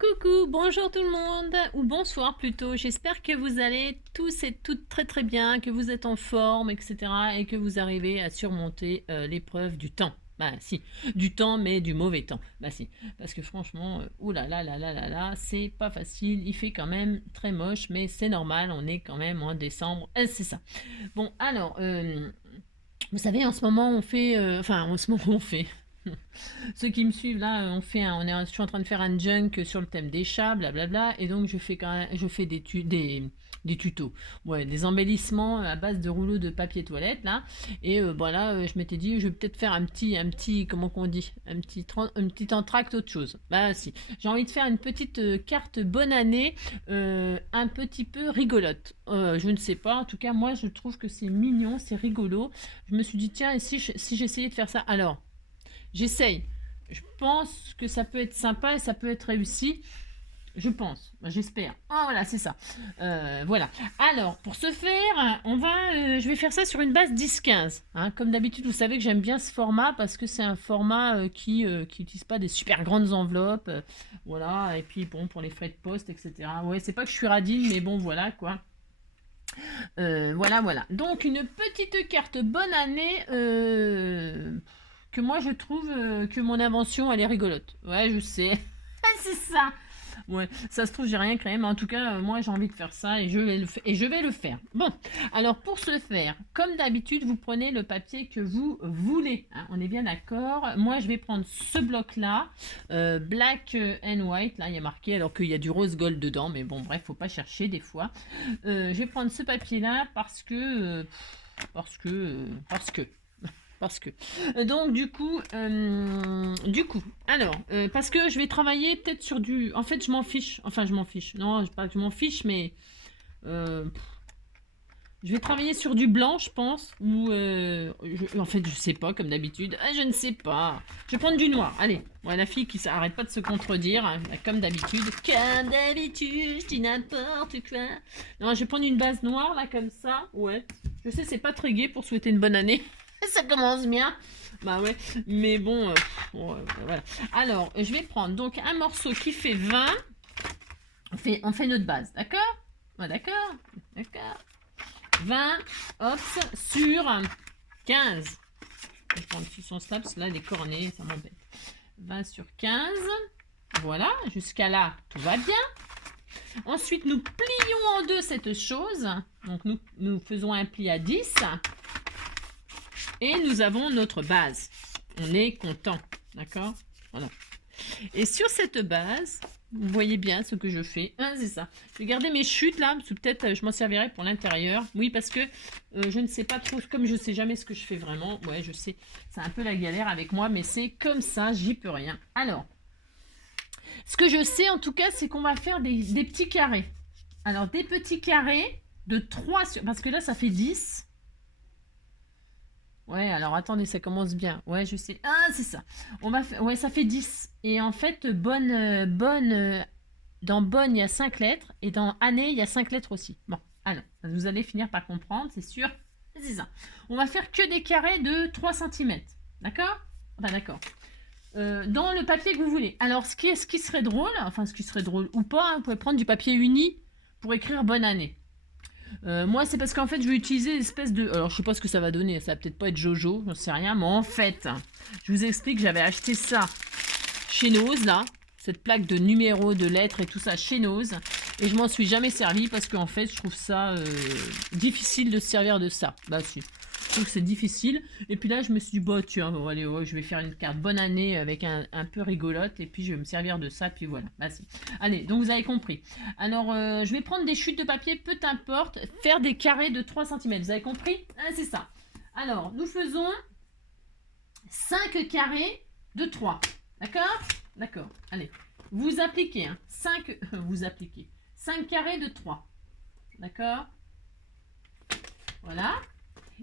Coucou, bonjour tout le monde, ou bonsoir plutôt. J'espère que vous allez tous et toutes très très bien, que vous êtes en forme, etc. et que vous arrivez à surmonter l'épreuve du temps. Bah si, du temps mais du mauvais temps. Bah si, parce que franchement, oulala, c'est pas facile. Il fait quand même très moche, mais c'est normal, on est quand même en décembre. C'est ça. Bon, alors, vous savez, en ce moment on fait... en ce moment on fait... Ceux qui me suivent là, je suis en train de faire un junk sur le thème des chats, blablabla, et donc je fais des tutos, ouais, des embellissements à base de rouleaux de papier toilette là, et voilà, je m'étais dit, je vais peut-être faire comment qu'on dit, un petit entracte autre chose. Bah si, j'ai envie de faire une petite carte bonne année, un petit peu rigolote. Je ne sais pas, en tout cas moi je trouve que c'est mignon, c'est rigolo. Je me suis dit tiens, et si j'essayais de faire ça, alors. J'essaye. Je pense que ça peut être sympa et ça peut être réussi. Je pense, j'espère. Oh voilà, c'est ça. Voilà. Alors, pour ce faire, je vais faire ça sur une base 10-15. Hein. Comme d'habitude, vous savez que j'aime bien ce format parce que c'est un format qui n'utilise pas des super grandes enveloppes. Voilà. Et puis, bon, pour les frais de poste, etc. Ouais, c'est pas que je suis radine, mais bon, voilà quoi. Voilà. Donc, une petite carte bonne année que moi je trouve que mon invention elle est rigolote. Ouais, je sais. C'est ça. Ouais, ça se trouve j'ai rien créé, mais en tout cas moi j'ai envie de faire ça et je vais le faire. Bon, alors pour ce faire, comme d'habitude, vous prenez le papier que vous voulez. Hein, on est bien d'accord. Moi je vais prendre ce bloc là, black and white. Là il y a marqué alors qu'il y a du rose gold dedans, mais bon bref, faut pas chercher des fois. Je vais prendre ce papier là parce que. Parce que. Donc alors, parce que je vais travailler peut-être sur du. En fait, je m'en fiche. Enfin, je m'en fiche. Non, pas que je m'en fiche, mais euh, je vais travailler sur du blanc, je pense. Ou en fait, je sais pas, comme d'habitude. Ah, je ne sais pas. Je vais prendre du noir. Allez, ouais, la fille qui s'arrête pas de se contredire, hein, comme d'habitude. Comme d'habitude, je dis n'importe quoi. Non, je vais prendre une base noire là, comme ça. Ouais. Je sais, c'est pas très gai pour souhaiter une bonne année. Ça commence bien. Bah ouais, mais bon, voilà. Alors, je vais prendre donc un morceau qui fait 20. On fait notre base, d'accord? Ouais, d'accord, d'accord. 20, hop, sur 15. Je vais prendre son slaps, là, les cornets, ça m'embête. 20 sur 15. Voilà, jusqu'à là, tout va bien. Ensuite, nous plions en deux cette chose. Donc, nous faisons un pli à 10. Et nous avons notre base. On est content, d'accord? Voilà. Et sur cette base, vous voyez bien ce que je fais. Ah, c'est ça. Je vais garder mes chutes là, parce que peut-être je m'en servirai pour l'intérieur. Oui, parce que je ne sais pas trop, comme je sais jamais ce que je fais vraiment. Ouais, je sais, c'est un peu la galère avec moi, mais c'est comme ça, j'y peux rien. Alors, ce que je sais en tout cas, c'est qu'on va faire des petits carrés. Alors, des petits carrés de 3 sur... Parce que là, ça fait 10. Ouais, alors attendez, ça commence bien. Ouais, je sais. Ah, c'est ça. Ouais, ça fait 10. Et en fait, dans bonne, il y a 5 lettres. Et dans année, il y a 5 lettres aussi. Bon, alors, vous allez finir par comprendre, c'est sûr. C'est ça. On va faire que des carrés de 3 centimètres. D'accord? Enfin, d'accord. Dans le papier que vous voulez. Alors, ce qui serait drôle, enfin, ce qui serait drôle ou pas, hein, vous pouvez prendre du papier uni pour écrire bonne année. Moi, c'est parce qu'en fait, je vais utiliser l'espèce de. Alors, je sais pas ce que ça va donner. Ça va peut-être pas être Jojo, j'en sais rien. Mais en fait, je vous explique, j'avais acheté ça chez Nose, là. Cette plaque de numéros, de lettres et tout ça chez Nose. Et je m'en suis jamais servi parce qu'en fait, je trouve ça difficile de se servir de ça. Bah, si. Je trouve que c'est difficile. Et puis là, je me suis dit, bah, tiens, bon, allez, ouais, je vais faire une carte bonne année avec un peu rigolote. Et puis, je vais me servir de ça. Puis voilà. Bah, si. Allez, donc vous avez compris. Alors, je vais prendre des chutes de papier, peu importe, faire des carrés de 3 centimètres. Vous avez compris? Ah, c'est ça. Alors, nous faisons 5 carrés de 3. D'accord? D'accord. Allez, vous appliquez. Hein. 5, vous appliquez. 5 carrés de 3. D'accord? Voilà.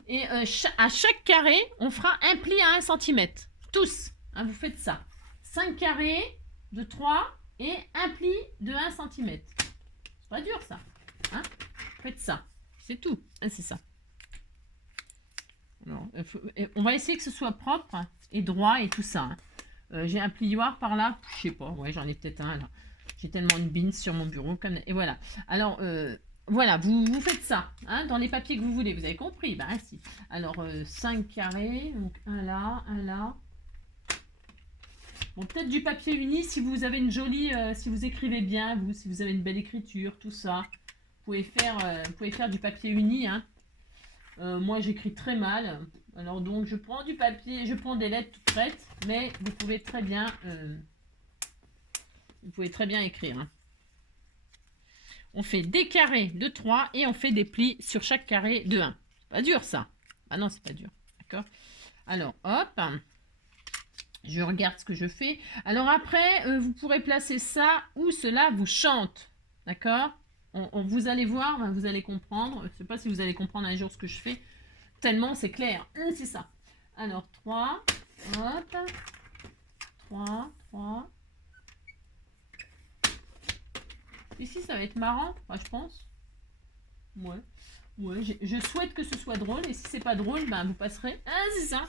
Et à chaque carré, on fera un pli à 1 centimètre. Tous. Hein, vous faites ça. 5 carrés de 3 et un pli de 1 centimètre. C'est pas dur ça. Hein, faites ça. C'est tout. Hein, c'est ça. Alors, on va essayer que ce soit propre et droit et tout ça. Hein. J'ai un plioir par là. Je sais pas. Ouais, j'en ai peut-être un là. J'ai tellement de bins sur mon bureau. Et voilà. Alors, voilà, vous faites ça, hein, dans les papiers que vous voulez. Vous avez compris? Bah, si. Alors, 5 carrés. Donc, un là, un là. Bon, peut-être du papier uni si vous avez une jolie... si vous écrivez bien, si vous avez une belle écriture, tout ça. Vous pouvez faire du papier uni, hein. Moi, j'écris très mal. Alors, donc, je prends du papier, je prends des lettres toutes prêtes. Mais vous pouvez très bien... écrire, hein. On fait des carrés de 3 et on fait des plis sur chaque carré de 1. C'est pas dur, ça. Ah non, c'est pas dur. D'accord? Alors, hop. Je regarde ce que je fais. Alors après, vous pourrez placer ça où cela vous chante. D'accord? Vous allez voir, vous allez comprendre. Je ne sais pas si vous allez comprendre un jour ce que je fais. Tellement c'est clair. C'est ça. Alors, 3. Hop. 3, 3. Ici, ça va être marrant, enfin, je pense. Ouais. Ouais, je souhaite que ce soit drôle. Et si c'est pas drôle, ben, vous passerez. Ah, c'est ça.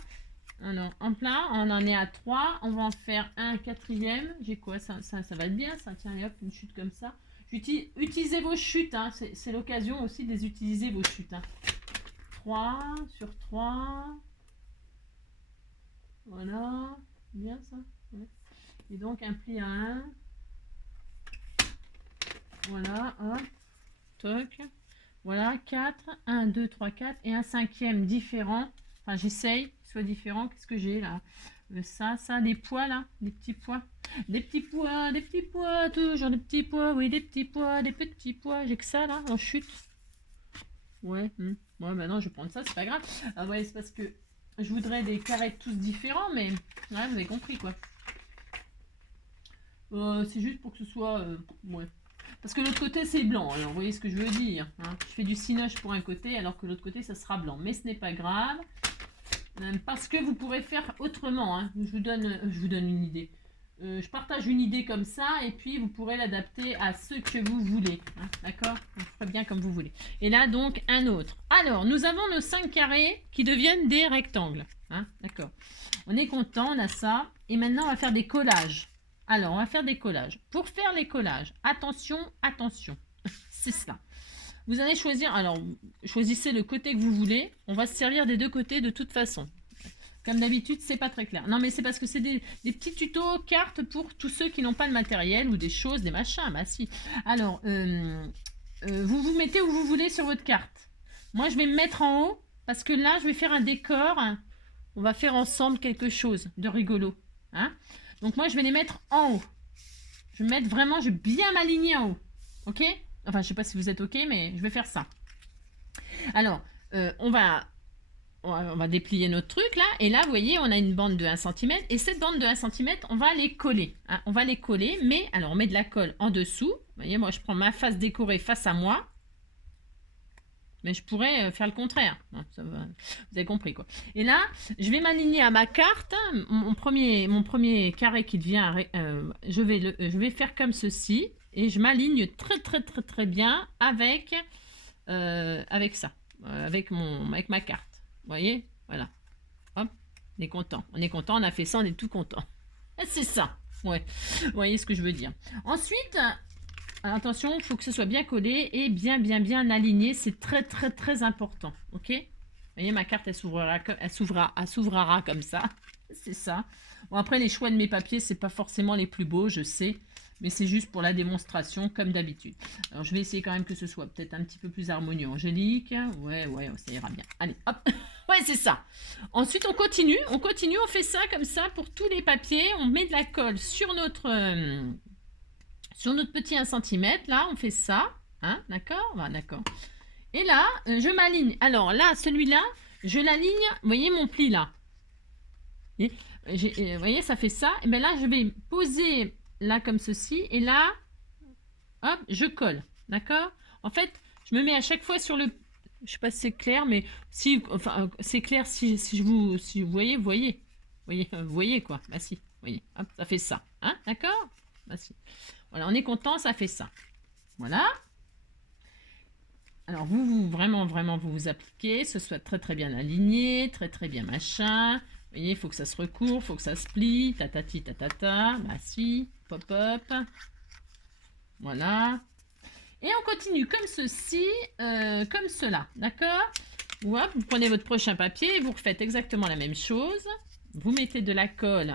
Alors, en plat, on en est à 3. On va en faire un quatrième. J'ai quoi? Ça va être bien, ça. Tiens, hop, une chute comme ça. Utilisez vos chutes. Hein. C'est l'occasion aussi de les utiliser, vos chutes. Hein. 3 sur 3. Voilà. Bien, ça. Ouais. Et donc, un pli à 1. Voilà, hop. Toc. Voilà, 4. 1, 2, 3, 4. Et un cinquième différent. Enfin, j'essaye. Soit différent. Qu'est-ce que j'ai là? Ça, des pois là, des petits pois. Des petits pois, toujours des petits pois, oui, des petits pois, des petits pois. J'ai que ça là, en chute. Ouais, ouais, maintenant je vais prendre ça, c'est pas grave. Ah ouais, c'est parce que je voudrais des carrés tous différents, mais ouais, vous avez compris quoi. C'est juste pour que ce soit, ouais. Parce que l'autre côté c'est blanc, alors vous voyez ce que je veux dire. Hein. Je fais du cinoche pour un côté, alors que l'autre côté ça sera blanc. Mais ce n'est pas grave. Parce que vous pourrez faire autrement. Hein. Je vous donne une idée. Je partage une idée comme ça et puis vous pourrez l'adapter à ce que vous voulez. Hein. D'accord? Vous ferez bien comme vous voulez. Et là, donc, un autre. Alors, nous avons nos 5 carrés qui deviennent des rectangles. Hein. D'accord? On est content, on a ça. Et maintenant, on va faire des collages. Alors, on va faire des collages. Pour faire les collages, attention, attention. C'est cela. Vous allez choisir, alors choisissez le côté que vous voulez. On va se servir des deux côtés de toute façon. Comme d'habitude, c'est pas très clair. Non, mais c'est parce que c'est des petits tutos cartes pour tous ceux qui n'ont pas le matériel ou des choses, des machins. Bah si. Alors, vous vous mettez où vous voulez sur votre carte. Moi, je vais me mettre en haut parce que là, je vais faire un décor. On va faire ensemble quelque chose de rigolo. Hein? Donc moi, je vais les mettre en haut. Je vais mettre vraiment, je vais bien m'aligner en haut. Ok? Enfin, je sais pas si vous êtes ok, mais je vais faire ça. Alors, on va déplier notre truc là. Et là, vous voyez, on a une bande de 1 cm. Et cette bande de 1 cm, on va les coller. Hein, on va les coller, mais alors on met de la colle en dessous. Vous voyez, moi, je prends ma face décorée face à moi. Mais je pourrais faire le contraire. Non, ça va, vous avez compris quoi. Et là, je vais m'aligner à ma carte. Mon premier carré qui devient... je vais faire comme ceci. Et je m'aligne très bien avec ça. Avec ma carte. Vous voyez? Voilà. Hop. On est content. On a fait ça, on est tout content. C'est ça. Ouais. Vous voyez ce que je veux dire. Ensuite... attention, il faut que ce soit bien collé et bien aligné. C'est très important. Ok? Vous voyez, ma carte, elle s'ouvrira comme ça. C'est ça. Bon, après, les choix de mes papiers, c'est pas forcément les plus beaux, je sais. Mais c'est juste pour la démonstration, comme d'habitude. Alors, je vais essayer quand même que ce soit peut-être un petit peu plus harmonieux. Angélique. Ouais, ça ira bien. Allez, hop. Ouais, c'est ça. Ensuite, on continue. On fait ça comme ça pour tous les papiers. On met de la colle sur notre petit 1 cm, là, on fait ça. Hein, d'accord? D'accord. Et là, je m'aligne. Alors là, celui-là, je l'aligne. Vous voyez mon pli là? Vous voyez, ça fait ça. Et bien là, je vais poser là comme ceci. Et là, hop, je colle. D'accord? En fait, je me mets à chaque fois sur le... Je sais pas si c'est clair, mais si, enfin, c'est clair si vous voyez, vous voyez quoi? Bah si, vous voyez. Hop, ça fait ça. Hein, d'accord? Bah si. Voilà, on est content, ça fait ça. Voilà. Alors, vraiment, vous appliquez, ce soit très bien aligné, très bien machin. Vous voyez, il faut que ça se recouvre, il faut que ça se plie, tatati, tatata. Bah si, pop. Voilà. Et on continue comme ceci, comme cela, d'accord? Hop, vous prenez votre prochain papier, vous refaites exactement la même chose. Vous mettez de la colle,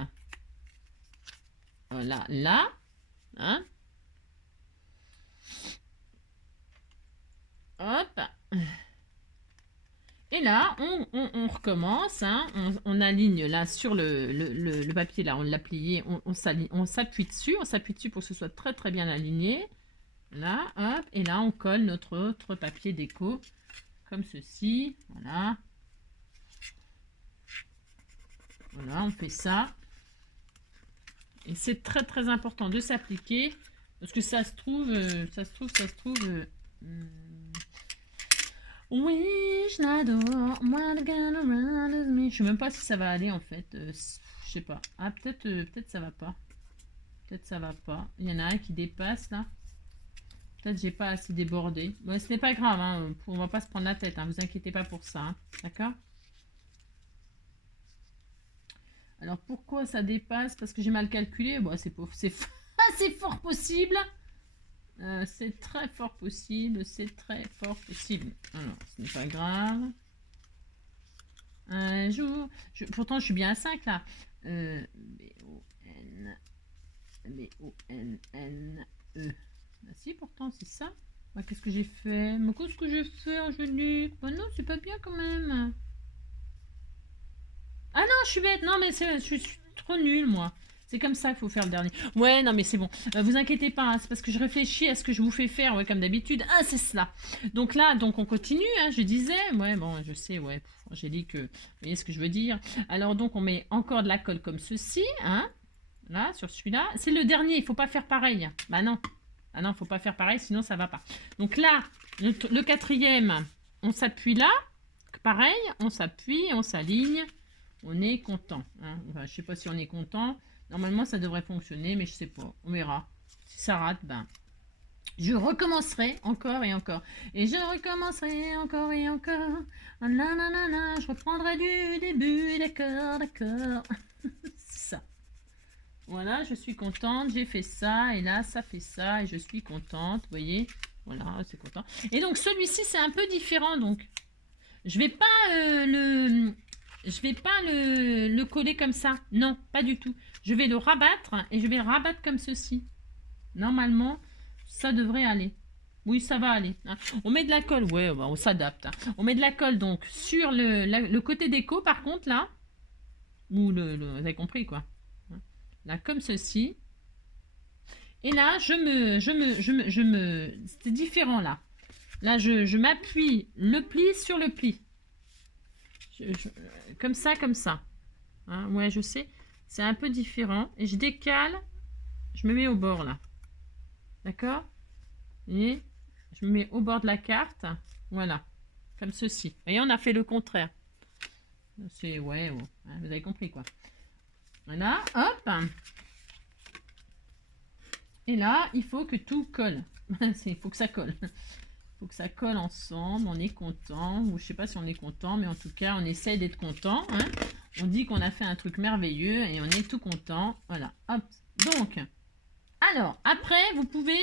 voilà, là, hein? Hop. Et là, on recommence, hein, on aligne là sur le papier, là, on l'a plié, on s'appuie dessus pour que ce soit très très bien aligné. Là, hop, et là, on colle notre autre papier déco, comme ceci, voilà. Voilà, on fait ça. Et c'est très très important de s'appliquer, parce que ça se trouve, oui, je l'adore. Moi, the gun around me. Je sais même pas si ça va aller en fait. Je sais pas. Ah, peut-être ça va pas. Peut-être ça va pas. Il y en a un qui dépasse là. Peut-être j'ai pas assez débordé. Bon, ce n'est pas grave. Hein. On va pas se prendre la tête. Hein. Vous inquiétez pas pour ça. Hein. D'accord? Alors pourquoi ça dépasse? Parce que j'ai mal calculé. Bon, c'est fort possible. C'est très fort possible. C'est très fort possible. Alors, ce n'est pas grave. Un jour, pourtant je suis bien à 5 là. B-O-N-N-E. Ah, si, pourtant c'est ça. Bah, qu'est-ce que j'ai fait? Mais qu'est-ce que j'ai fait, Angélique? Bah non, c'est pas bien quand même. Ah non, je suis bête. Non, mais je suis trop nulle, moi. C'est comme ça qu'il faut faire le dernier. Ouais, non, mais c'est bon. Vous inquiétez pas, hein, c'est parce que je réfléchis à ce que je vous fais faire, ouais, comme d'habitude. Ah, c'est cela. Donc là, donc on continue, hein, je disais. Ouais, bon, je sais, ouais. J'ai dit que... Vous voyez ce que je veux dire? Alors, donc, on met encore de la colle comme ceci, hein. Là, sur celui-là. C'est le dernier, il faut pas faire pareil. Bah non. Ah non, faut pas faire pareil, sinon ça va pas. Donc là, le quatrième, on s'appuie là. Pareil, on s'appuie, on s'aligne. On est content. Hein. Enfin, je sais pas si on est content. Normalement, ça devrait fonctionner, mais je sais pas. On verra. Si ça rate, ben, je recommencerai encore et encore. Et je recommencerai encore et encore. Ah, nanana, je reprendrai du début. D'accord, d'accord. C'est ça. Voilà, je suis contente. J'ai fait ça. Et là, ça fait ça. Et je suis contente. Vous voyez? Voilà, c'est content. Et donc, celui-ci, c'est un peu différent. Donc, je vais pas je vais pas le coller comme ça. Non, pas du tout. Je vais le rabattre et je vais le rabattre comme ceci. Normalement, ça devrait aller. Oui, ça va aller. Hein. On met de la colle. Ouais, bah, on s'adapte. Hein. On met de la colle donc sur le côté déco, par contre, là. Ou vous avez compris, quoi. Hein. Là, comme ceci. Et là, c'est différent, là. Là, je m'appuie le pli sur le pli. Comme ça, comme ça. Hein, ouais, je sais. C'est un peu différent. Et je décale. Je me mets au bord, là. D'accord? Et je me mets au bord de la carte. Voilà. Comme ceci. Vous voyez, on a fait le contraire. C'est, ouais, oh. Hein, vous avez compris, quoi. Voilà, hop. Et là, il faut que tout colle. Il faut que ça colle. Il faut que ça colle ensemble. On est content. Ou je sais pas si on est content, mais en tout cas, on essaye d'être content. Hein. On dit qu'on a fait un truc merveilleux et on est tout content. Voilà, hop. Donc, alors, après, vous pouvez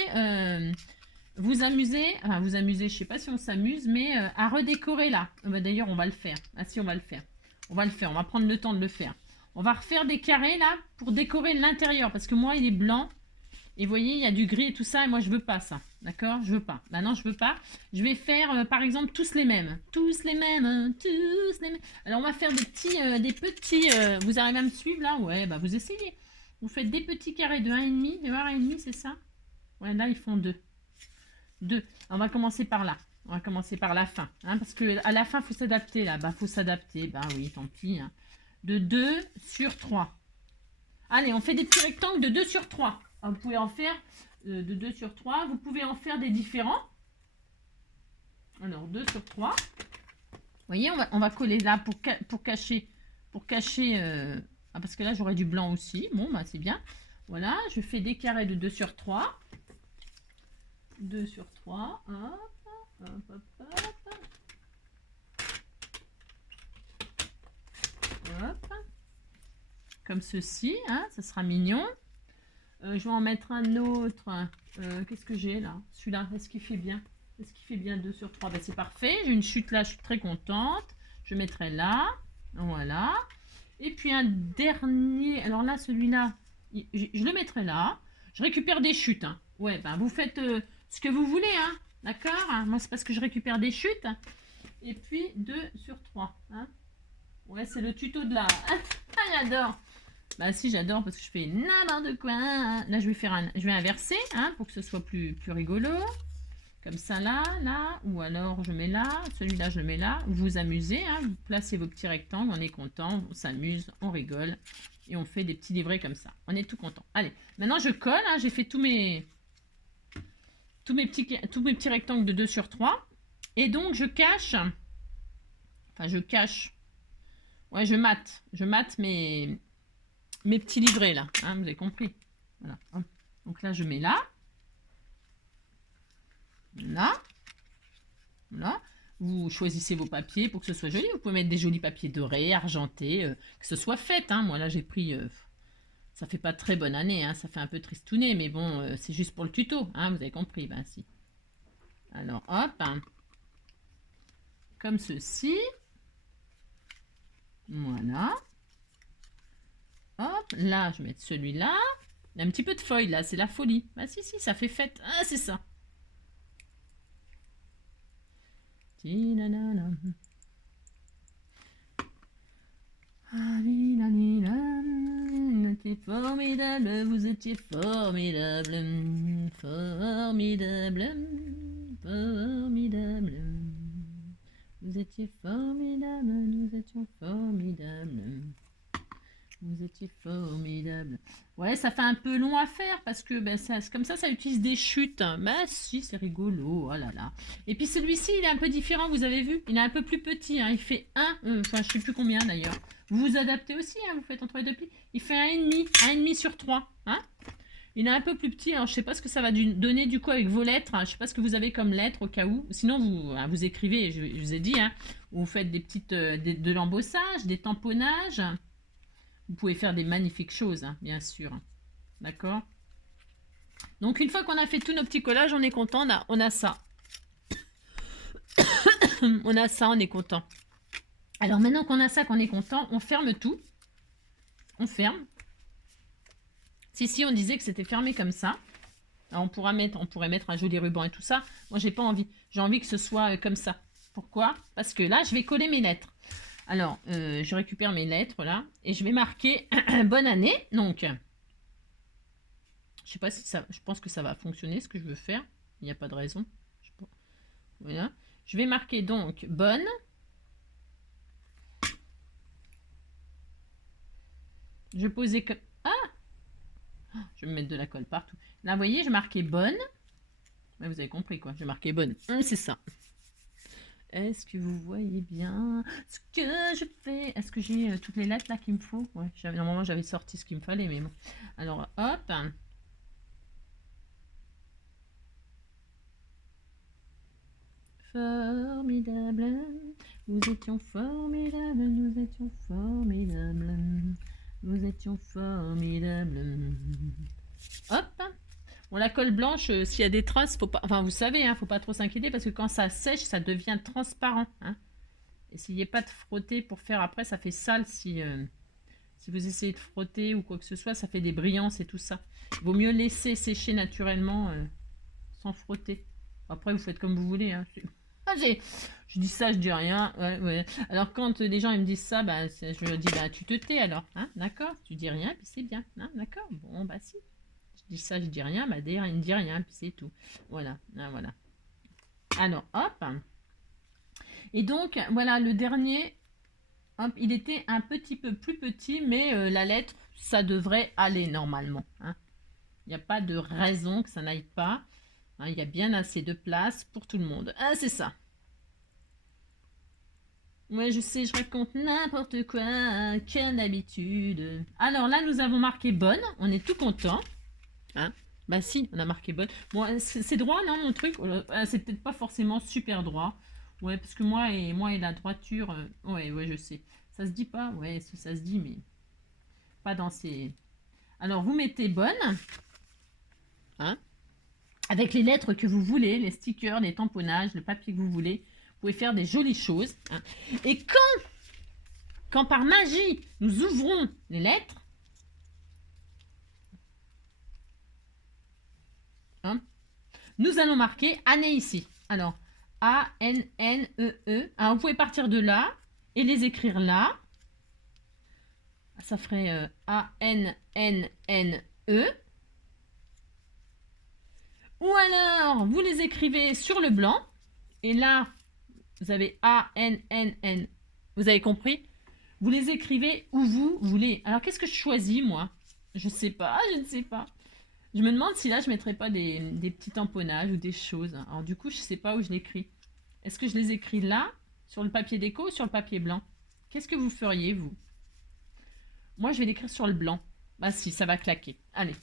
vous amuser. Enfin, vous amuser, je sais pas si on s'amuse, mais à redécorer là. Bah, d'ailleurs, on va le faire. Ah si, on va le faire. On va le faire. On va prendre le temps de le faire. On va refaire des carrés là pour décorer l'intérieur. Parce que moi, il est blanc. Et vous voyez, il y a du gris et tout ça, et moi je veux pas ça. D'accord? Je veux pas. Maintenant, je veux pas. Je vais faire, par exemple, tous les mêmes. Tous les mêmes. Tous les mêmes. Alors, on va faire des petits... vous arrivez à me suivre, là? Ouais, bah vous essayez. Vous faites des petits carrés de 1,5. De 1,5, c'est ça? Ouais, là, ils font 2. 2. On va commencer par là. On va commencer par la fin. Hein, parce qu'à la fin, il faut s'adapter, là. Bah, faut s'adapter. Bah oui, tant pis. Hein. De 2 sur 3. Allez, on fait des petits rectangles de 2 sur 3. Vous pouvez en faire de 2 sur 3. Vous pouvez en faire des différents. Alors, 2 sur 3. Vous voyez, on va coller là pour cacher. Parce que là, j'aurais du blanc aussi. Bon, bah, c'est bien. Voilà, je fais des carrés de 2 sur 3. 2 sur 3. Hop, hop, hop, hop. Hop. Comme ceci, hein, ça sera mignon. Je vais en mettre un autre. Qu'est-ce que j'ai là? Celui-là, est-ce qu'il fait bien? Est-ce qu'il fait bien 2 sur 3? Ben, c'est parfait. J'ai une chute là, je suis très contente. Je mettrai là. Voilà. Et puis un dernier. Alors là, celui-là, je le mettrai là. Je récupère des chutes. Hein. Ouais, ben vous faites ce que vous voulez. Hein. D'accord? Moi, c'est parce que je récupère des chutes. Et puis 2 sur 3. Hein. Ouais, c'est le tuto de la... Ah, j'adore. Bah si, j'adore parce que je fais n'importe quoi. Là, je vais inverser hein, pour que ce soit plus rigolo. Comme ça, là. Ou alors, je mets là. Celui-là, je le mets là. Vous vous amusez. Hein, vous placez vos petits rectangles. On est content. On s'amuse. On rigole. Et on fait des petits livrets comme ça. On est tout content. Allez, maintenant, je colle. Hein, j'ai fait tous mes petits rectangles de 2 sur 3. Et donc, je cache... Enfin, je cache... Ouais, je mate mes petits livrets là, hein, vous avez compris. Voilà. Donc là, je mets là. Là. Voilà. Vous choisissez vos papiers pour que ce soit joli. Vous pouvez mettre des jolis papiers dorés, argentés, que ce soit fait. Hein. Moi là, j'ai pris... ça fait pas très bonne année, hein. Ça fait un peu tristouné, mais bon, c'est juste pour le tuto. Hein, vous avez compris, ben si. Alors, hop. Hein. Comme ceci. Voilà. Hop, là, je vais mettre celui-là. Il y a un petit peu de feuille, là, c'est la folie. Bah si, ça fait fête. Ah, c'est ça. Vous étiez formidable, vous étiez formidable. Formidable, formidable. Vous étiez formidable, nous étions formidables. Vous étiez formidable. Ouais, ça fait un peu long à faire parce que ben, comme ça utilise des chutes. Ben si, c'est rigolo. Oh là là. Et puis celui-ci, il est un peu différent, vous avez vu. Il est un peu plus petit. Hein. Il fait 1, enfin je sais plus combien d'ailleurs. Vous vous adaptez aussi, hein, vous faites entre les deux plis. Il fait 1,5 sur 3. Hein. Il est un peu plus petit. Alors je sais pas ce que ça va donner du coup avec vos lettres. Je sais pas ce que vous avez comme lettres au cas où. Sinon, vous écrivez, je vous ai dit, hein, vous faites des petites, de l'embossage, des tamponnages. Vous pouvez faire des magnifiques choses, hein, bien sûr. D'accord? Donc, une fois qu'on a fait tous nos petits collages, on est content. On a ça. On a ça, on est content. Alors, maintenant qu'on a ça, qu'on est content, on ferme tout. On ferme. Si, on disait que c'était fermé comme ça. Alors, on pourrait mettre un joli ruban et tout ça. Moi, j'ai pas envie. J'ai envie que ce soit comme ça. Pourquoi? Parce que là, je vais coller mes lettres. Alors, je récupère mes lettres là et je vais marquer bonne année. Donc, je sais pas si ça, je pense que ça va fonctionner ce que je veux faire. Il n'y a pas de raison. Voilà. Je vais marquer donc bonne. Je vais poser comme je vais me mettre de la colle partout. Là, vous voyez, je marquais bonne. Ouais, vous avez compris quoi. Je marquais bonne. C'est ça. Est-ce que vous voyez bien ce que je fais? Est-ce que j'ai toutes les lettres là qu'il me faut? Ouais, normalement j'avais sorti ce qu'il me fallait, mais bon. Alors hop. Formidable. Nous étions formidables. Nous étions formidables. Nous étions formidables. Hop. Bon, la colle blanche, s'il y a des traces, faut pas. Enfin, vous savez, hein, faut pas trop s'inquiéter parce que quand ça sèche, ça devient transparent. Hein. Essayez pas de frotter pour faire après, ça fait sale si vous essayez de frotter ou quoi que ce soit, ça fait des brillances et tout ça. Il vaut mieux laisser sécher naturellement sans frotter. Après, vous faites comme vous voulez. Hein. Je dis ça, je dis rien. Ouais. Alors, quand les gens ils me disent ça, bah, je leur dis, bah, tu te tais alors. Hein, d'accord? Tu dis rien, puis c'est bien. Hein, d'accord? Bon, bah si. Je dis ça, je dis rien, bah, d'ailleurs, il ne dit rien, puis c'est tout. Voilà. Hein, voilà. Alors, hop. Et donc, voilà, le dernier, hop, il était un petit peu plus petit, mais la lettre, ça devrait aller normalement. Hein. Il n'y a pas de raison que ça n'aille pas. Hein, il y a bien assez de place pour tout le monde. Ah, c'est ça. Ouais, je sais, je raconte n'importe quoi, comme d'habitude. Alors là, nous avons marqué bonne. On est tout content. Hein? Bah si, on a marqué bonne. Bon, c'est droit, non, mon truc? C'est peut-être pas forcément super droit. Ouais, parce que moi et la droiture... ouais, je sais. Ça se dit pas? Ouais, ça se dit, mais pas dans ces... Alors, vous mettez bonne. hein, avec les lettres que vous voulez, les stickers, les tamponnages, le papier que vous voulez. Vous pouvez faire des jolies choses. Hein. Et quand par magie, nous ouvrons les lettres, hein, nous allons marquer année ici. Alors, A-N-N-E-E. Alors, vous pouvez partir de là et les écrire là. Ça ferait A-N-N-N-E. Ou alors, vous les écrivez sur le blanc. Et là, vous avez A-N-N-N. Vous avez compris? Vous les écrivez où vous voulez. Alors, qu'est-ce que je choisis, moi? Je sais pas, je ne sais pas. Je me demande si là, je ne mettrais pas des petits tamponnages ou des choses. Alors, du coup, je ne sais pas où je l'écris. Est-ce que je les écris là, sur le papier déco ou sur le papier blanc? Qu'est-ce que vous feriez, vous? Moi, je vais l'écrire sur le blanc. Bah si, ça va claquer. Allez.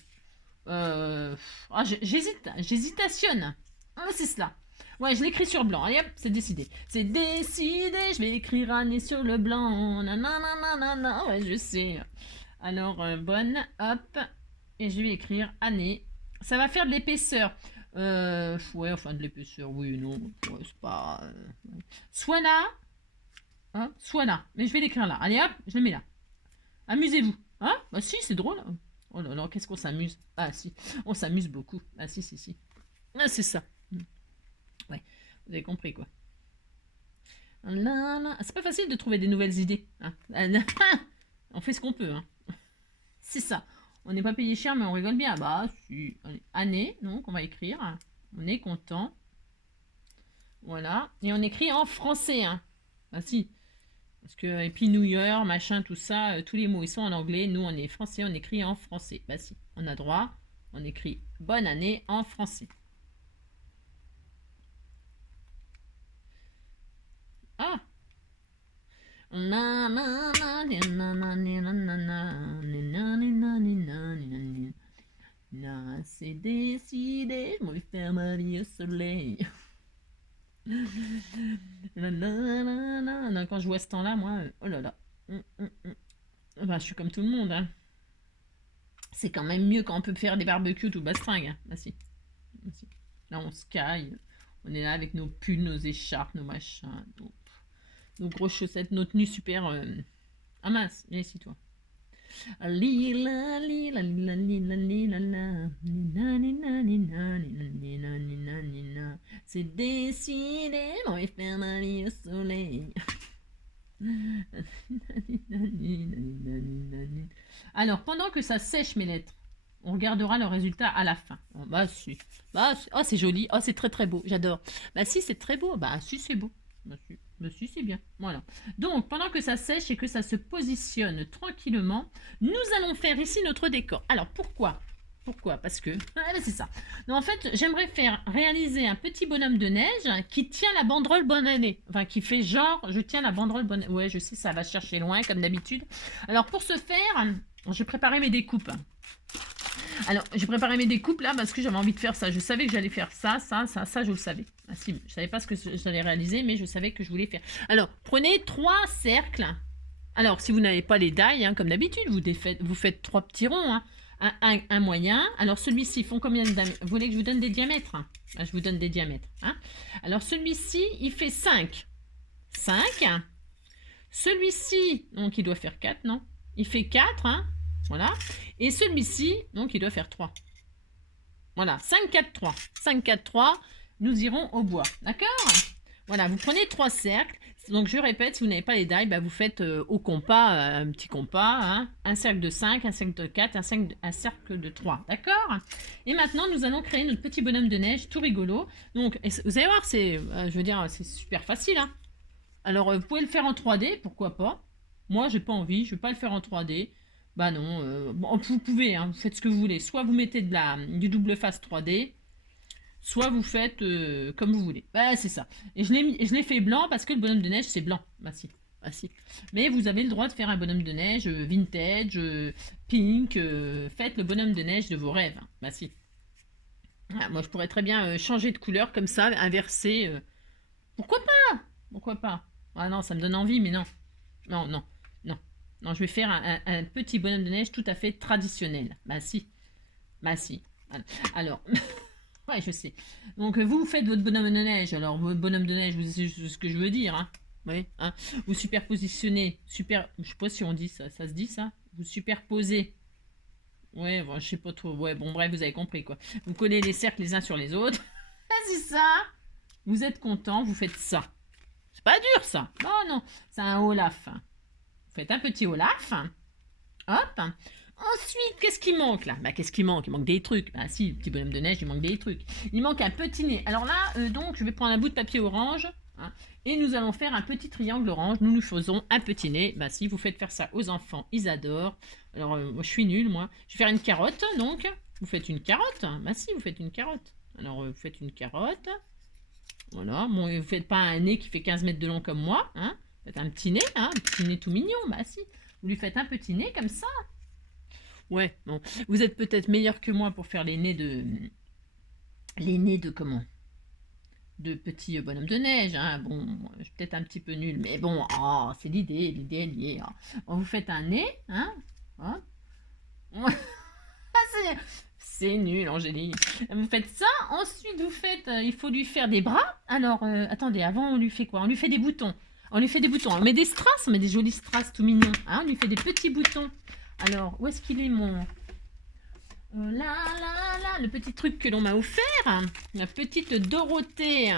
J'hésitationne. Ah, c'est cela. Ouais, je l'écris sur blanc. Allez hop, c'est décidé. C'est décidé, je vais écrire année sur le blanc. Nanana, ouais, je sais. Alors, bonne, hop. Et je vais écrire année. Ça va faire de l'épaisseur. Ouais, enfin de l'épaisseur, oui, non. Ouais, c'est pas... Soit là, hein, soit là. Mais je vais l'écrire là. Allez hop, je le mets là. Amusez-vous. Hein? Bah si, c'est drôle. Oh là là, qu'est-ce qu'on s'amuse. Ah si, on s'amuse beaucoup. Ah si, si, si. Ah, c'est ça. Ouais, vous avez compris quoi. C'est pas facile de trouver des nouvelles idées. Hein. On fait ce qu'on peut. Hein. C'est ça. On n'est pas payé cher, mais on rigole bien. Bah si. Allez. Année, donc on va écrire. On est content. Voilà. Et on écrit en français. Hein. Bah si. Parce que, et puis New Year, machin, tout ça, tous les mots ils sont en anglais. Nous, on est français, on écrit en français. Bah si, on a droit, on écrit bonne année en français. Ah! C'est décidé, je vais faire ma vie au soleil. Quand je vois ce temps-là, moi, oh là là. Bah, je suis comme tout le monde. Hein. C'est quand même mieux quand on peut faire des barbecues tout bastringue. Hein. Bah, si. Bah, si. Là, on se caille. On est là avec nos pulls, nos écharpes, nos machins, nos grosses chaussettes, nos tenues super. Ah mince, viens ici, toi. Lila, lila, lila, lila, lila, la. Nina, nina, nina, nina, nina, nina, nina. C'est décidé, on va faire ma vie au soleil. Alors, pendant que ça sèche mes lettres, on regardera le résultat à la fin. Oh, bah si. Bah, oh, c'est joli. Oh, c'est très très beau. J'adore. Bah si, c'est très beau. Bah si, c'est beau. Bah si, c'est bien. Voilà. Donc, pendant que ça sèche et que ça se positionne tranquillement, nous allons faire ici notre décor. Alors, pourquoi? Pourquoi? Parce que... Ah, c'est ça. Donc, en fait, j'aimerais réaliser un petit bonhomme de neige qui tient la banderole bonne année. Enfin, qui fait genre, je tiens la banderole bonne année. Ouais, je sais, ça va chercher loin, comme d'habitude. Alors, pour ce faire, je vais préparer mes découpes. Alors, j'ai préparé mes découpes là parce que j'avais envie de faire ça. Je savais que j'allais faire ça, je le savais. Ah, si, je savais pas ce que j'allais réaliser, mais je savais que je voulais faire. Alors, prenez 3 cercles. Alors, si vous n'avez pas les dailles, hein, comme d'habitude, vous faites 3 petits ronds. Hein. Un moyen. Alors, celui-ci, font combien de diamètres? Vous voulez que je vous donne des diamètres? Ah, je vous donne des diamètres. Hein. Alors, celui-ci, il fait 5. 5. Celui-ci, donc il doit faire 4, non? Il fait 4, hein. Voilà. Et celui-ci, donc il doit faire 3. Voilà, 5, 4, 3. 5, 4, 3, nous irons au bois. D'accord? Voilà, vous prenez 3 cercles. Donc je répète, si vous n'avez pas les dailles, bah, vous faites au compas, un petit compas, hein, un cercle de 5, un cercle de 4, un cercle de 3. D'accord? Et maintenant, nous allons créer notre petit bonhomme de neige tout rigolo. Donc, vous allez voir, c'est super facile. Hein. Alors, vous pouvez le faire en 3D, pourquoi pas. Moi, j'ai pas envie, je ne vais pas le faire en 3D. Bah non, bon, vous pouvez, hein, vous faites ce que vous voulez. Soit vous mettez du double face 3D, soit vous faites comme vous voulez. Bah c'est ça. Et je l'ai fait blanc parce que le bonhomme de neige c'est blanc. Bah si. Bah si. Mais vous avez le droit de faire un bonhomme de neige vintage, pink. Faites le bonhomme de neige de vos rêves. Bah si. Ah, moi je pourrais très bien changer de couleur comme ça, inverser. Pourquoi pas? Pourquoi pas? Ah non, ça me donne envie, mais non. Non, non, non. Non, je vais faire un petit bonhomme de neige tout à fait traditionnel. Bah si. Bah si. Alors, ouais, je sais. Donc, vous faites votre bonhomme de neige. Alors, votre bonhomme de neige, vous savez ce que je veux dire, hein. Oui, hein. Vous superpositionnez. Je sais pas si on dit ça. Ça se dit, ça? Vous superposez. Ouais, bon, je sais pas trop. Ouais, bon, bref, vous avez compris, quoi. Vous collez les cercles les uns sur les autres. C'est ça. Vous êtes content, vous faites ça. C'est pas dur, ça. Oh non, c'est un Olaf. Vous faites un petit Olaf. Hop. Ensuite, qu'est-ce qui manque là? Bah, qu'est-ce qui manque? Il manque des trucs. Bah, si, le petit bonhomme de neige, il manque des trucs. Il manque un petit nez. Alors là, donc, je vais prendre un bout de papier orange. Hein, et nous allons faire un petit triangle orange. Nous faisons un petit nez. Bah, si vous faites faire ça aux enfants, ils adorent. Alors, moi, je suis nulle, moi. Je vais faire une carotte, donc. Vous faites une carotte? Bah, si, vous faites une carotte. Alors, vous faites une carotte. Voilà. Bon, vous faites pas un nez qui fait 15 mètres de long comme moi. Hein. Vous faites un petit nez, hein, un petit nez tout mignon. Bah, si. Vous lui faites un petit nez comme ça. Ouais, bon. Vous êtes peut-être meilleur que moi pour faire les nez de... Les nez de comment? De petits bonhommes de neige, hein. Bon, je suis peut-être un petit peu nulle, mais bon, oh, c'est l'idée elle y est. Oh. Bon, vous faites un nez, hein. Hein. C'est nul, Angélique. Vous faites ça, ensuite vous faites... il faut lui faire des bras. Alors, attendez, avant on lui fait quoi? On lui fait des boutons. On lui fait des boutons. On met des strass, on met des jolis strass tout mignons. Hein, on lui fait des petits boutons. Alors, où est-ce qu'il est mon... le petit truc que l'on m'a offert, la petite Dorothée.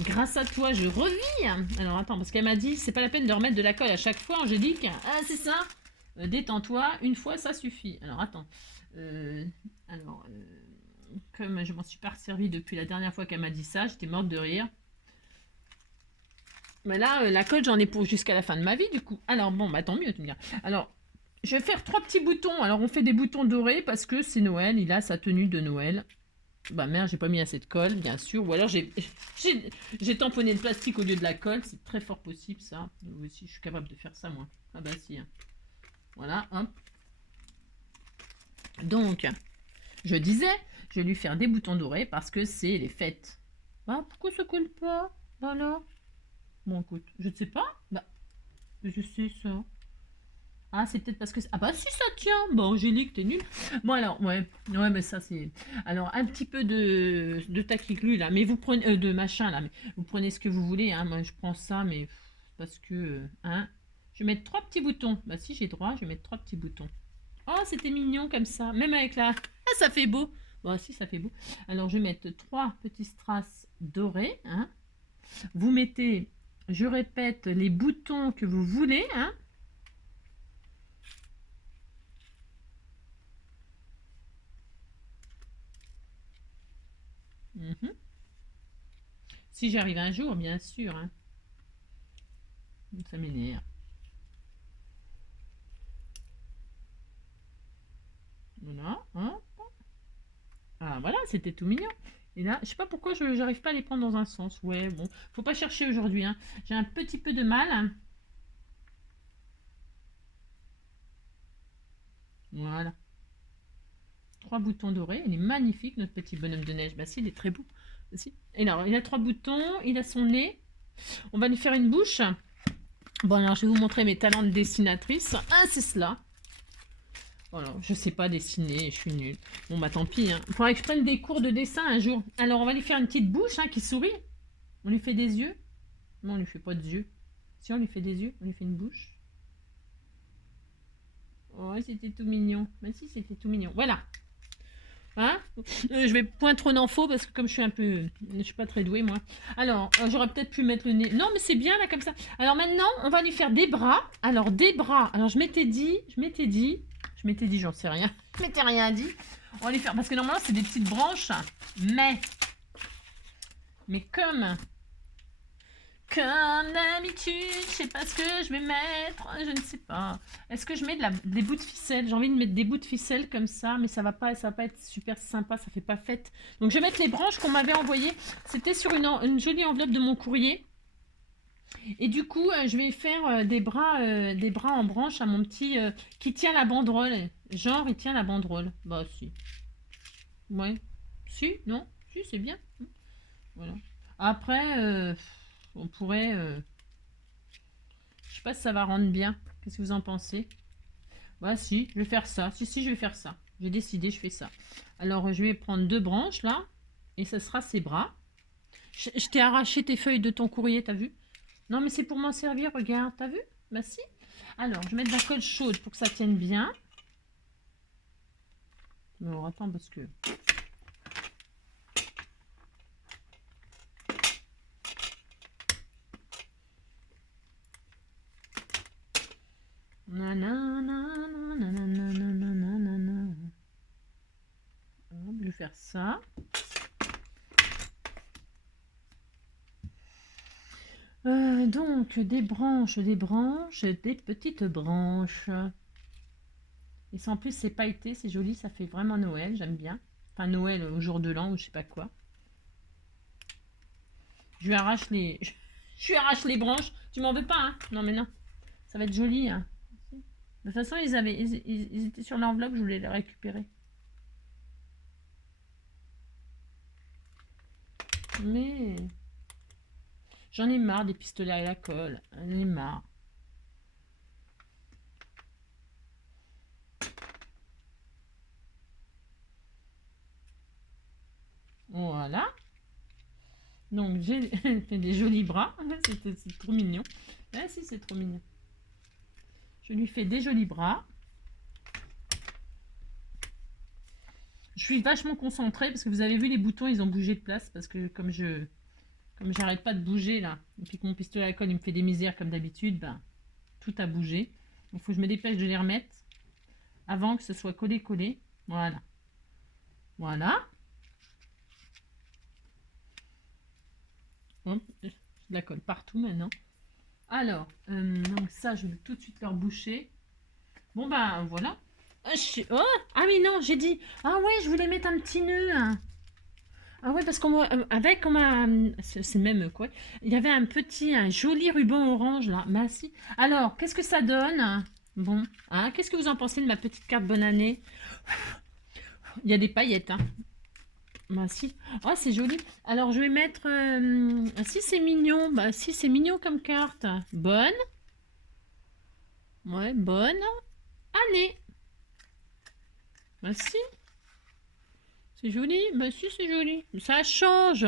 Grâce à toi, je revis. Alors attends, parce qu'elle m'a dit, c'est pas la peine de remettre de la colle à chaque fois, Angélique. Ah, c'est ça. Détends-toi, une fois, ça suffit. Alors attends. Alors, comme je m'en suis pas servi depuis la dernière fois qu'elle m'a dit ça, j'étais morte de rire. Mais là, la colle, j'en ai pour jusqu'à la fin de ma vie, du coup. Alors bon, bah tant mieux, tu me diras. Alors, je vais faire 3 petits boutons. Alors, on fait des boutons dorés parce que c'est Noël. Il a sa tenue de Noël. Bah merde, j'ai pas mis assez de colle, bien sûr. Ou alors, j'ai tamponné le plastique au lieu de la colle. C'est très fort possible, ça. Moi aussi, je suis capable de faire ça, moi. Ah bah si. Hein. Voilà, hop. Donc, je disais, je vais lui faire des boutons dorés parce que c'est les fêtes. Ah, pourquoi ça colle pas? Voilà. Bon, écoute, je ne sais pas. Bah, je sais ça. Ah, c'est peut-être parce que... Ah bah si, ça tient. Bon, Angélique, t'es nulle. Bon, alors, ouais. Ouais, mais ça, c'est... Alors, un petit peu de taquiclu, là. Mais vous prenez... de machin, là. Mais vous prenez ce que vous voulez, hein. Moi, je prends ça, mais... Parce que... hein. Je vais mettre 3 petits boutons. Bah si, j'ai droit, je vais mettre 3 petits boutons. Oh, c'était mignon, comme ça. Même avec la... Ah, ça fait beau. Bon, si, ça fait beau. Alors, je vais mettre 3 petits strass dorés, hein. Vous mettez... Je répète, les boutons que vous voulez, hein. Mhm. Si j'arrive un jour, bien sûr. Hein. Ça m'énerve. Voilà. Hein. Ah, voilà, c'était tout mignon. Et là, je sais pas pourquoi je n'arrive pas à les prendre dans un sens. Ouais, bon, faut pas chercher aujourd'hui. Hein. J'ai un petit peu de mal. Hein. Voilà. 3 boutons dorés. Il est magnifique, notre petit bonhomme de neige. Bah si, il est très beau. Si. Et alors, il a 3 boutons. Il a son nez. On va lui faire une bouche. Bon, alors, je vais vous montrer mes talents de dessinatrice. Ah, c'est cela. Voilà, je sais pas dessiner, je suis nulle. Bon, bah tant pis. Hein. Il faudrait que je prenne des cours de dessin un jour. Alors, on va lui faire une petite bouche hein, qui sourit. On lui fait des yeux. Non, on lui fait pas de yeux. Si, on lui fait des yeux, on lui fait une bouche. Oh, c'était tout mignon. Bah si, c'était tout mignon. Voilà. Hein je vais point trop en faux parce que comme je suis un peu... Je suis pas très douée, moi. Alors, j'aurais peut-être pu mettre le nez... Non, mais c'est bien, là, comme ça. Alors, maintenant, on va lui faire des bras. Alors, des bras. Alors, je m'étais dit, j'en sais rien. Je m'étais rien dit. On va les faire... Parce que normalement, c'est des petites branches. Mais comme d'habitude, je sais pas ce que je vais mettre, je ne sais pas. Est-ce que je mets des bouts de ficelle? J'ai envie de mettre des bouts de ficelle comme ça, mais ça va pas être super sympa, ça fait pas fête. Donc je vais mettre les branches qu'on m'avait envoyées. C'était sur une jolie enveloppe de mon courrier. Et du coup, je vais faire des bras en branche à mon petit qui tient la banderole. Genre, il tient la banderole. Bah si. Ouais. Si, non? Si, c'est bien. Voilà. Après, on pourrait... je sais pas si ça va rendre bien. Qu'est-ce que vous en pensez? Bah si, je vais faire ça. Si, je vais faire ça. J'ai décidé, je fais ça. Alors, je vais prendre 2 branches, là. Et ça sera ses bras. Je t'ai arraché tes feuilles de ton courrier, t'as vu? Non, mais c'est pour m'en servir, regarde, t'as vu? Bah si. Alors, je vais mettre de la colle chaude pour que ça tienne bien. Alors, attends, parce que... Je vais faire ça. Donc, des branches, des petites branches. Et ça, en plus, c'est pailleté, c'est joli, ça fait vraiment Noël, j'aime bien. Enfin, Noël au jour de l'an ou je sais pas quoi. Je lui arrache les... Je lui arrache les branches. Tu m'en veux pas, hein? Non, mais non. Ça va être joli, hein. De toute façon, ils étaient sur l'enveloppe, je voulais les récupérer. Mais... J'en ai marre des pistolets à la colle. J'en ai marre. Voilà. Donc, j'ai fait des jolis bras. C'est trop mignon. Ah si, c'est trop mignon. Je lui fais des jolis bras. Je suis vachement concentrée parce que vous avez vu les boutons, ils ont bougé de place parce que comme j'arrête pas de bouger là, et puis que mon pistolet à colle il me fait des misères comme d'habitude, ben, tout a bougé. Il faut que je me dépêche de les remettre avant que ce soit collé. Voilà. Voilà. Hop, je la colle partout maintenant. Alors, donc ça, je vais tout de suite leur boucher. Bon ben voilà. Oh, ah oui non, j'ai dit. Ah ouais, je voulais mettre un petit nœud, hein. Ah ouais, parce qu'on m'a, c'est même quoi. Il y avait un joli ruban orange là. Bah si. Alors, qu'est-ce que ça donne? Bon, hein, qu'est-ce que vous en pensez de ma petite carte bonne année? Il y a des paillettes, hein. Bah si. Oh, c'est joli. Alors, je vais mettre... ah, si, c'est mignon. Bah si, c'est mignon comme carte. Bonne. Ouais, bonne année. Bah si. C'est joli. Bah si, c'est joli. Ça change.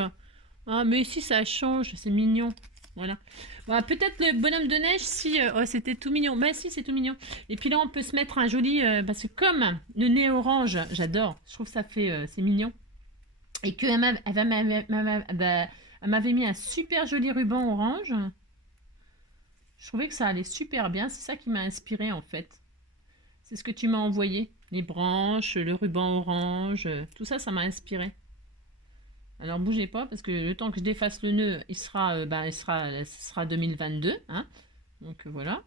Ah, mais si, ça change. C'est mignon. Voilà. Bah, peut-être le bonhomme de neige, si... oh, c'était tout mignon. Bah si, c'est tout mignon. Et puis là, on peut se mettre un joli... parce que comme le nez orange, j'adore. Je trouve que ça fait... c'est mignon. Et qu'elle m'avait mis un super joli ruban orange. Je trouvais que ça allait super bien. C'est ça qui m'a inspiré en fait. C'est ce que tu m'as envoyé. Les branches, le ruban orange, tout ça, ça m'a inspiré. Alors bougez pas parce que le temps que je défasse le nœud, ce sera 2022. Hein. Donc voilà.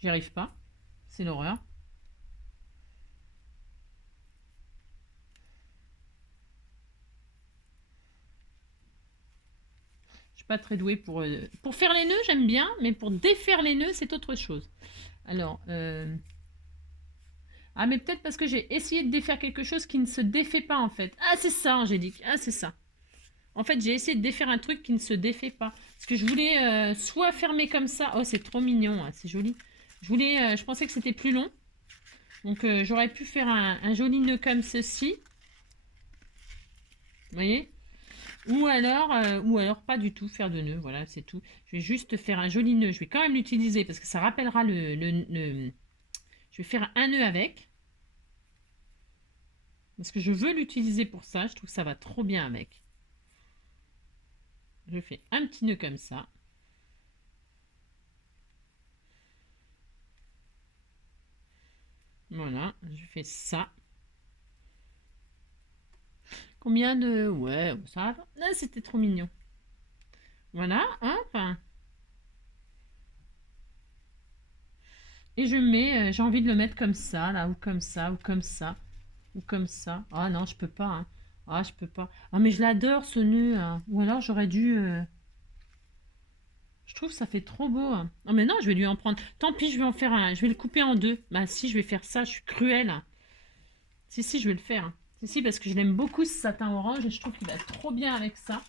J'y arrive pas. C'est l'horreur. Pas très douée pour faire les nœuds, j'aime bien, mais pour défaire les nœuds, c'est autre chose. Alors, ah, mais peut-être parce que j'ai essayé de défaire quelque chose qui ne se défait pas, en fait. Ah, c'est ça, Angélique. Ah, c'est ça. En fait, j'ai essayé de défaire un truc qui ne se défait pas. Parce que je voulais soit fermer comme ça. Oh, c'est trop mignon, hein, c'est joli. Je pensais que c'était plus long. Donc, j'aurais pu faire un joli nœud comme ceci. Vous voyez? Ou alors pas du tout faire de nœud, voilà, c'est tout. Je vais juste faire un joli nœud. Je vais quand même l'utiliser parce que ça rappellera Je vais faire un nœud avec. Parce que je veux l'utiliser pour ça. Je trouve que ça va trop bien avec. Je fais un petit nœud comme ça. Voilà, je fais ça. Combien de... Ouais, ça va. Ah, c'était trop mignon. Voilà, hop. Et je mets, j'ai envie de le mettre comme ça, là, ou comme ça, ou comme ça, ou comme ça. Ah non, je peux pas, hein. Ah, je peux pas. Ah, mais je l'adore, ce nœud, hein. Ou alors, j'aurais dû... Je trouve que ça fait trop beau, hein. Non, mais non, je vais lui en prendre. Tant pis, je vais en faire un... Je vais le couper en deux. Bah si, je vais faire ça, je suis cruelle, hein. Si, je vais le faire, hein. Si, parce que je l'aime beaucoup, ce satin orange, et je trouve qu'il va trop bien avec ça.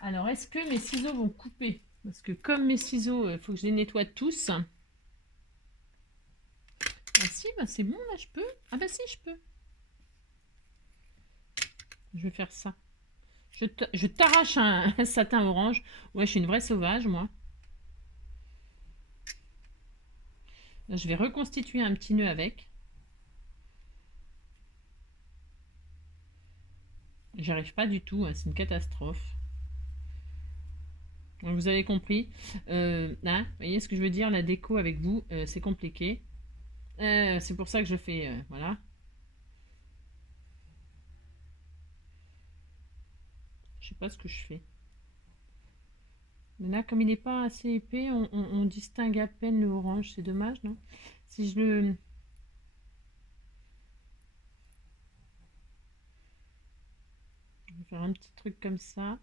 Alors, est-ce que mes ciseaux vont couper? Parce que comme mes ciseaux, il faut que je les nettoie tous. Ah si, bah c'est bon, là, je peux. Ah bah si, je peux. Je vais faire ça. Je t'arrache un satin orange. Ouais, je suis une vraie sauvage, moi. Là, je vais reconstituer un petit nœud avec. J'arrive pas du tout, hein, c'est une catastrophe. Vous avez compris. Hein, vous voyez ce que je veux dire, la déco avec vous, c'est compliqué. C'est pour ça que je fais... voilà. Je sais pas ce que je fais. Mais là, comme il n'est pas assez épais, on distingue à peine le orange. C'est dommage, non? Si je le... Je vais faire un petit truc comme ça.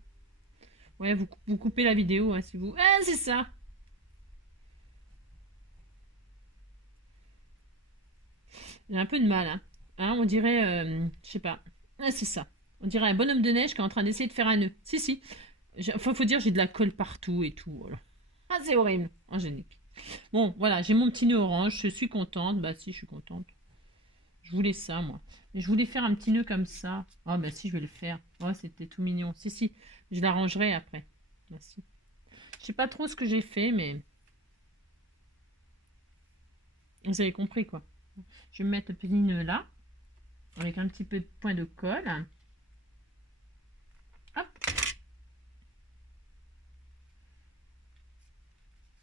Ouais, vous coupez la vidéo, hein, si vous... Ah, c'est ça! J'ai un peu de mal, hein. Hein, on dirait... je sais pas. Ah, c'est ça. On dirait un bonhomme de neige qui est en train d'essayer de faire un nœud. Si, si. Enfin, faut dire, j'ai de la colle partout et tout. Voilà. Ah, c'est horrible. Angélique. Bon, voilà, j'ai mon petit nœud orange. Je suis contente. Bah si, je suis contente. Je voulais ça, moi. Mais je voulais faire un petit nœud comme ça. Ah, bah si, je vais le faire. Oh, c'était tout mignon. Si, si. Je l'arrangerai après. Bah si. Je sais pas trop ce que j'ai fait, mais... Vous avez compris, quoi. Je vais mettre le petit nœud là. Avec un petit peu de point de colle. Hop.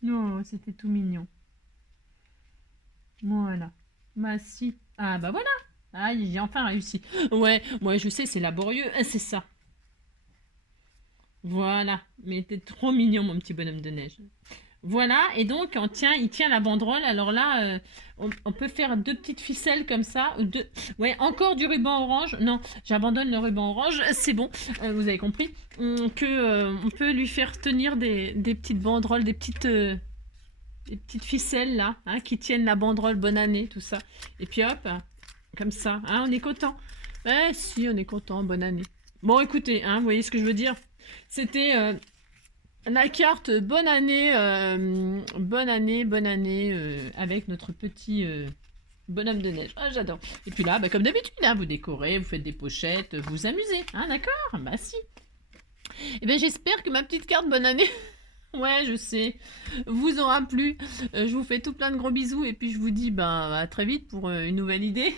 Non, c'était tout mignon. Voilà. Bah si. Ah bah voilà. Ah, j'ai enfin réussi. Ouais, moi je sais, c'est laborieux. C'est ça. Voilà. Mais t'es trop mignon, mon petit bonhomme de neige. Voilà, et donc il tient la banderole. Alors là, on peut faire deux petites ficelles comme ça. Ou deux... Ouais, encore du ruban orange. Non, j'abandonne le ruban orange. C'est bon, vous avez compris. On peut lui faire tenir des petites banderoles, des petites ficelles là, hein, qui tiennent la banderole bonne année, tout ça. Et puis hop, comme ça, hein, on est content. Ouais, si, on est content, bonne année. Bon, écoutez, hein, vous voyez ce que je veux dire. C'était la carte bonne année avec notre petit bonhomme de neige. Ah, j'adore. Et puis là, bah, comme d'habitude, hein, vous décorez, vous faites des pochettes, vous vous amusez, hein, d'accord? Bah si. Et bien j'espère que ma petite carte bonne année ouais, je sais. Vous aura plu. Je vous fais tout plein de gros bisous et puis je vous dis à très vite pour une nouvelle idée.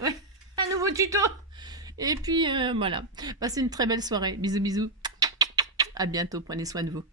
Ouais, un nouveau tuto. Et puis voilà. Passez une très belle soirée. Bisous bisous. À bientôt. Prenez soin de vous.